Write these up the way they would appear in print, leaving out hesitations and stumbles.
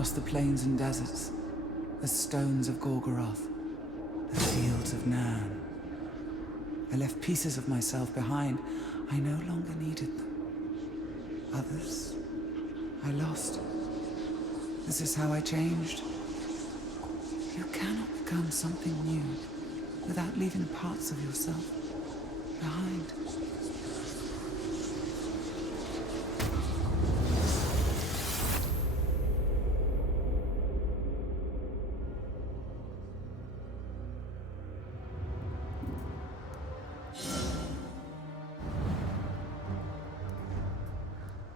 across the plains and deserts, the stones of Gorgoroth, the fields of Narn. I left pieces of myself behind. I no longer needed them. Others, I lost. This is how I changed. You cannot become something new without leaving parts of yourself behind.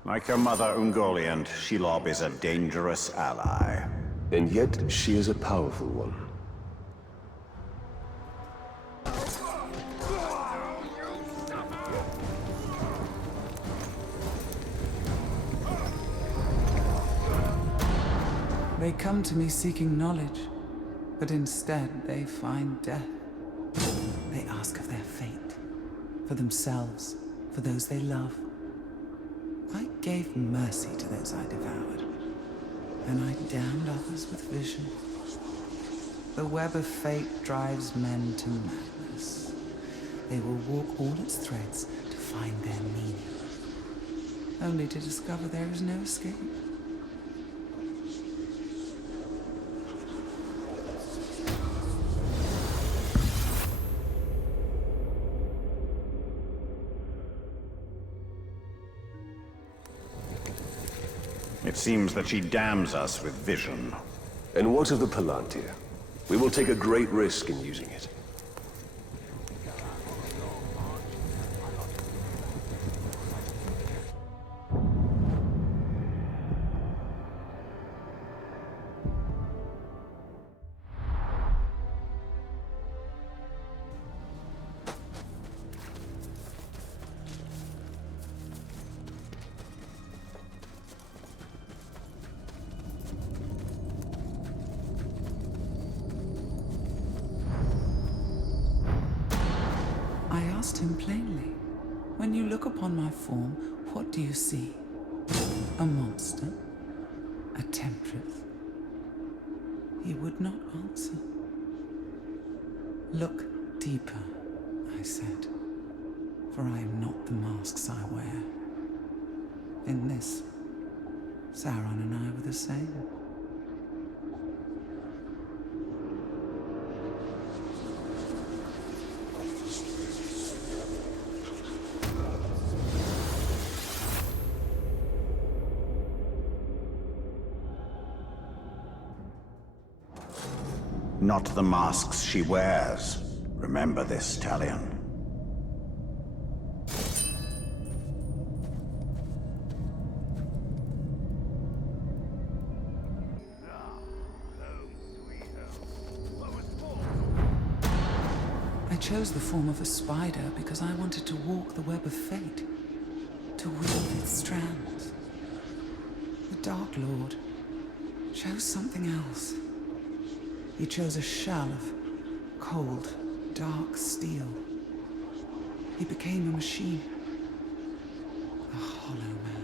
Like her mother Ungoliant, Shelob is a dangerous ally. And yet, she is a powerful one. They come to me seeking knowledge, but instead they find death. They ask of their fate, for themselves, for those they love. I gave mercy to those I devoured, and I damned others with vision. The web of fate drives men to madness. They will walk all its threads to find their meaning, only to discover there is no escape. It seems that she damns us with vision. And what of the Palantir? We will take a great risk in using it. I asked him plainly, when you look upon my form, what do you see? A monster? A temptress? He would not answer. Look deeper, I said, for I am not the masks I wear. In this, Sauron and I were the same. Not the masks she wears. Remember this, Talion. I chose the form of a spider because I wanted to walk the web of fate, to weave its strands. The Dark Lord chose something else. He chose a shell of cold, dark steel. He became a machine, a hollow man.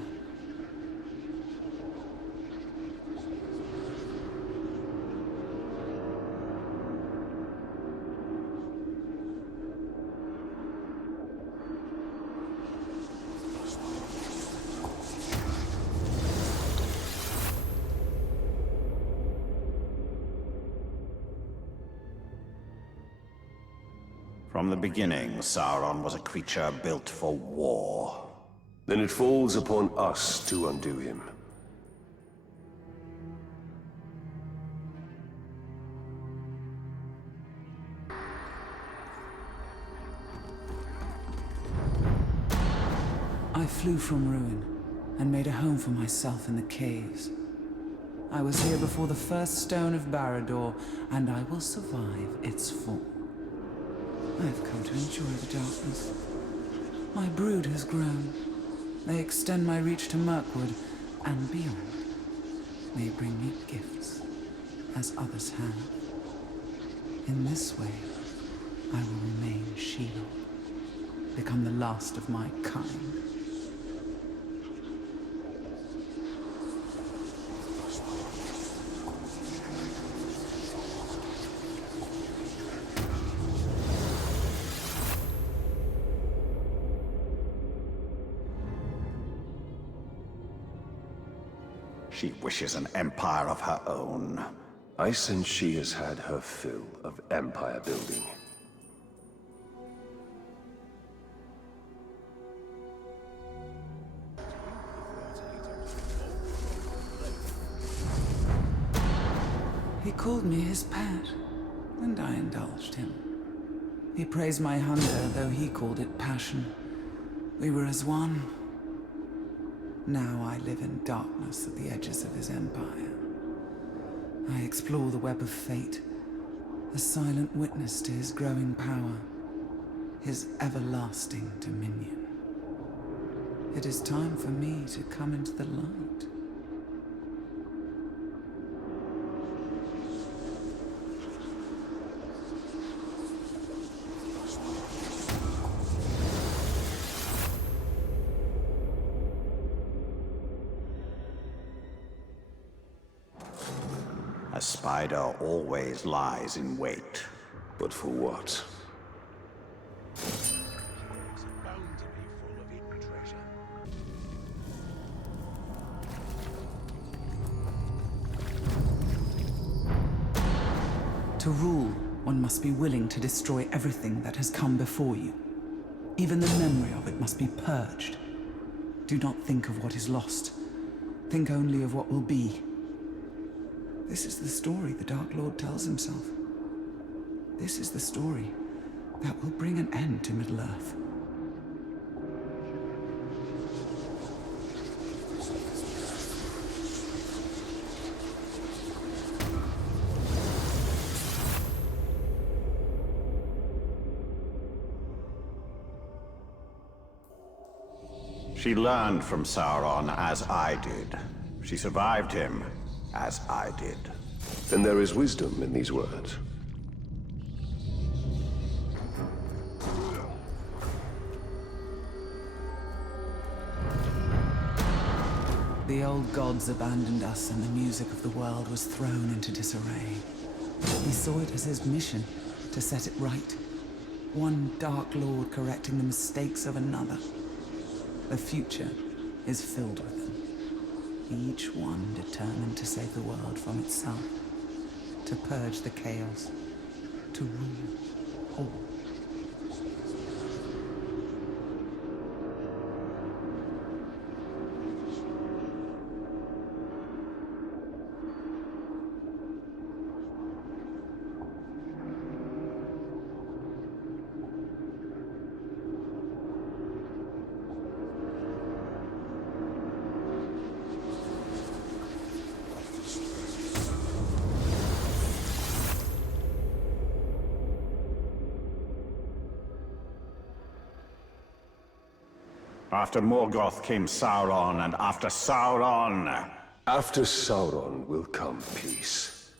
From the beginning, Sauron was a creature built for war. Then it falls upon us to undo him. I flew from ruin and made a home for myself in the caves. I was here before the first stone of Barad-dûr, and I will survive its fall. I have come to enjoy the darkness. My brood has grown. They extend my reach to Mirkwood and beyond. They bring me gifts, as others have. In this way, I will remain Shelob, become the last of my kind. She wishes an empire of her own. I sense she has had her fill of empire building. He called me his pet, and I indulged him. He praised my hunger, though he called it passion. We were as one. Now I live in darkness at the edges of his empire. I explore the web of fate, a silent witness to his growing power, his everlasting dominion. It is time for me to come into the light. A spider always lies in wait. But for what? To rule, one must be willing to destroy everything that has come before you. Even the memory of it must be purged. Do not think of what is lost. Think only of what will be. This is the story the Dark Lord tells himself. This is the story that will bring an end to Middle-earth. She learned from Sauron as I did. She survived him as I did. Then there is wisdom in these words. The old gods abandoned us and the music of the world was thrown into disarray. He saw it as his mission to set it right. One Dark Lord correcting the mistakes of another. The future is filled with them. Each one determined to save the world from itself. To purge the chaos. To rule all. After Morgoth came Sauron, and after Sauron... After Sauron will come peace.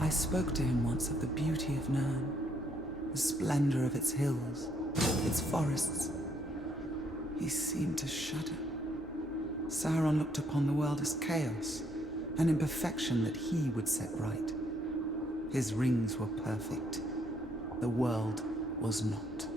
I spoke to him once of the beauty of Nirn, the splendor of its hills, its forests. He seemed to shudder. Sauron looked upon the world as chaos, an imperfection that he would set right. His rings were perfect. The world was not.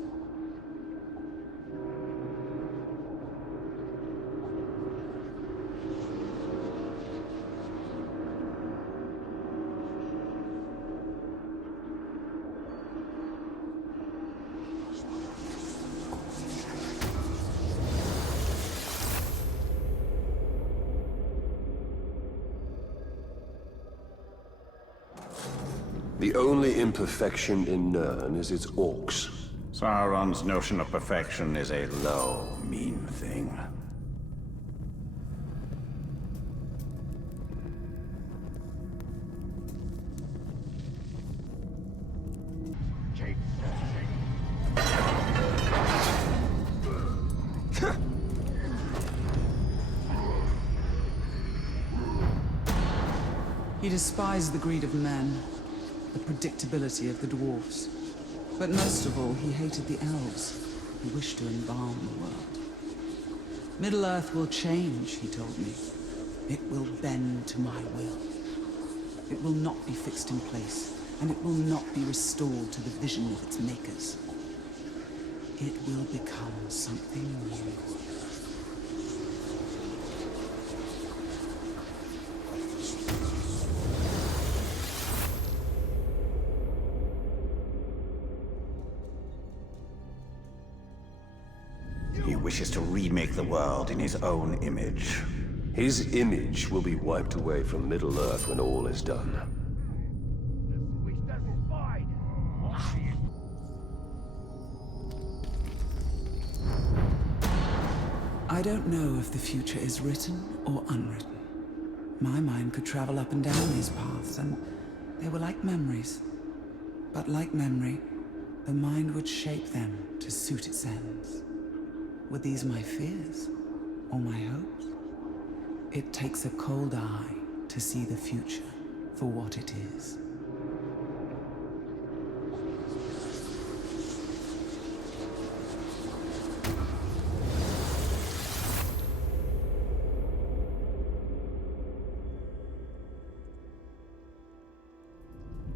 The only imperfection in Nirn is its orcs. Sauron's notion of perfection is a low, mean thing. He despised the greed of men, the predictability of the dwarves. But most of all, he hated the elves, who wished to embalm the world. Middle-earth will change, he told me. It will bend to my will. It will not be fixed in place, and it will not be restored to the vision of its makers. It will become something new. He wishes to remake the world in his own image. His image will be wiped away from Middle-earth when all is done. I don't know if the future is written or unwritten. My mind could travel up and down these paths, and they were like memories. But like memory, the mind would shape them to suit its ends. Were these my fears or my hopes? It takes a cold eye to see the future for what it is.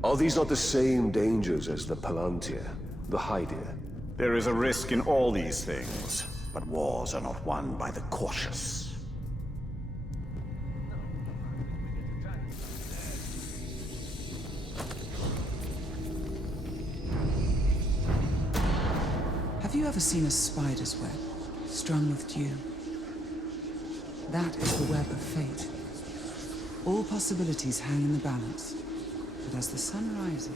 Are these not the same dangers as the Palantir, the Hydir? There is a risk in all these things, but wars are not won by the cautious. Have you ever seen a spider's web, strung with dew? That is the web of fate. All possibilities hang in the balance. But as the sun rises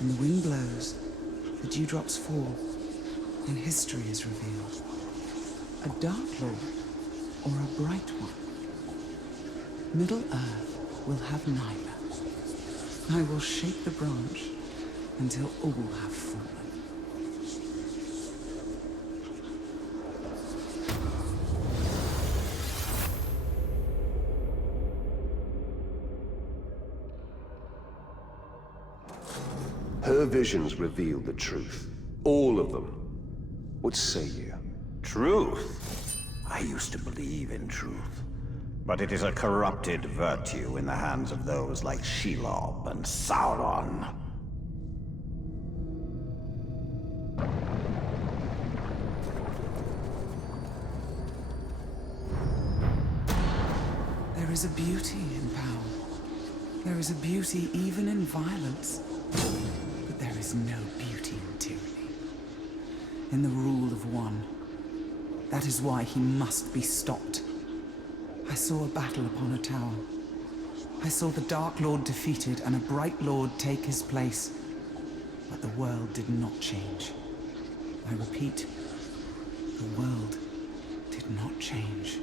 and the wind blows, the dewdrops fall, and history is revealed. A Dark Lord or a Bright One. Middle-earth will have neither. I will shake the branch until all have fallen. Her visions revealed the truth. All of them. What say you? Truth? I used to believe in truth. But it is a corrupted virtue in the hands of those like Shelob and Sauron. There is a beauty in power. There is a beauty even in violence. But there is no beauty in tyranny. In the rule of one. That is why he must be stopped. I saw a battle upon a tower. I saw the Dark Lord defeated and a Bright Lord take his place. But the world did not change. I repeat, the world did not change.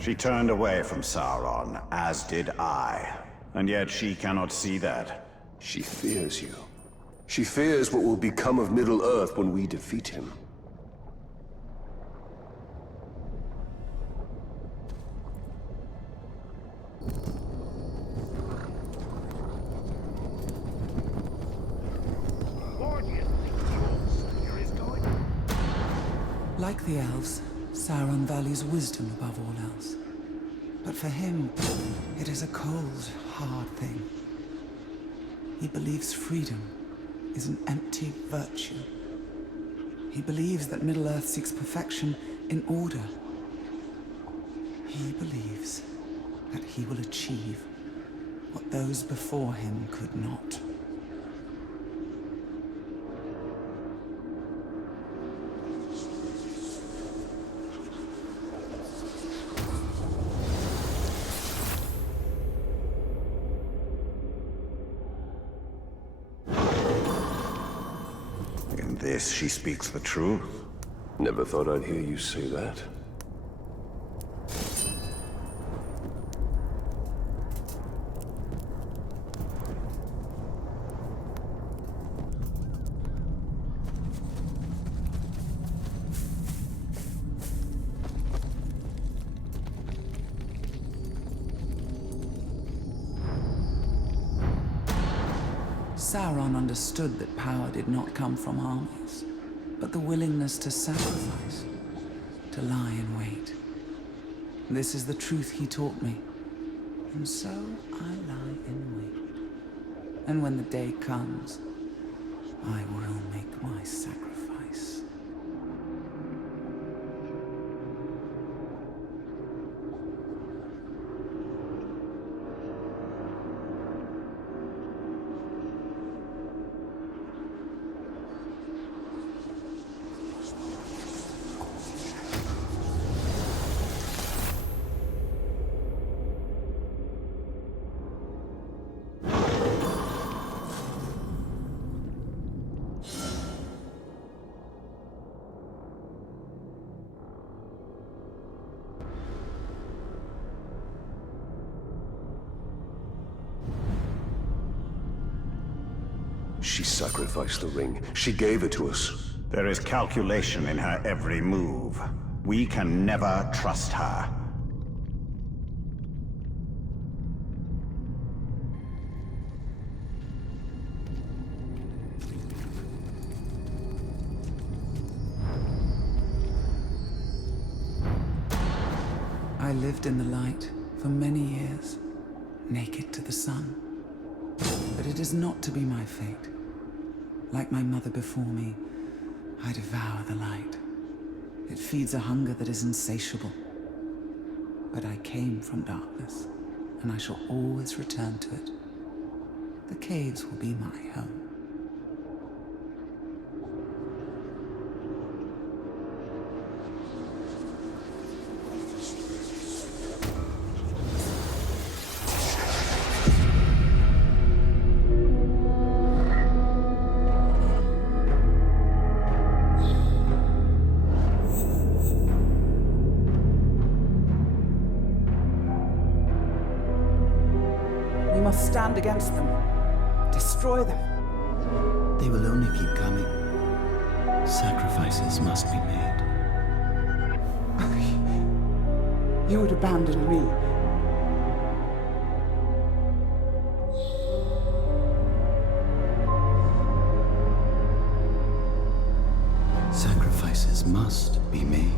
She turned away from Sauron, as did I. And yet she cannot see that. She fears you. She fears what will become of Middle-earth when we defeat him. Like the elves, Sauron values wisdom above all else. But for him, it is a cold, hard thing. He believes freedom is an empty virtue. He believes that Middle-earth seeks perfection in order. He believes that he will achieve what those before him could not. In this, she speaks the truth. Never thought I'd hear you say that. Sauron understood that power did not come from armies, but the willingness to sacrifice, to lie in wait. This is the truth he taught me, and so I lie in wait. And when the day comes, I will make my sacrifice. She sacrificed the ring. She gave it to us. There is calculation in her every move. We can never trust her. I lived in the light for many years, naked to the sun. But it is not to be my fate. Like my mother before me, I devour the light. It feeds a hunger that is insatiable. But I came from darkness, and I shall always return to it. The caves will be my home. We must stand against them. Destroy them. They will only keep coming. Sacrifices must be made. You would abandon me. Sacrifices must be made.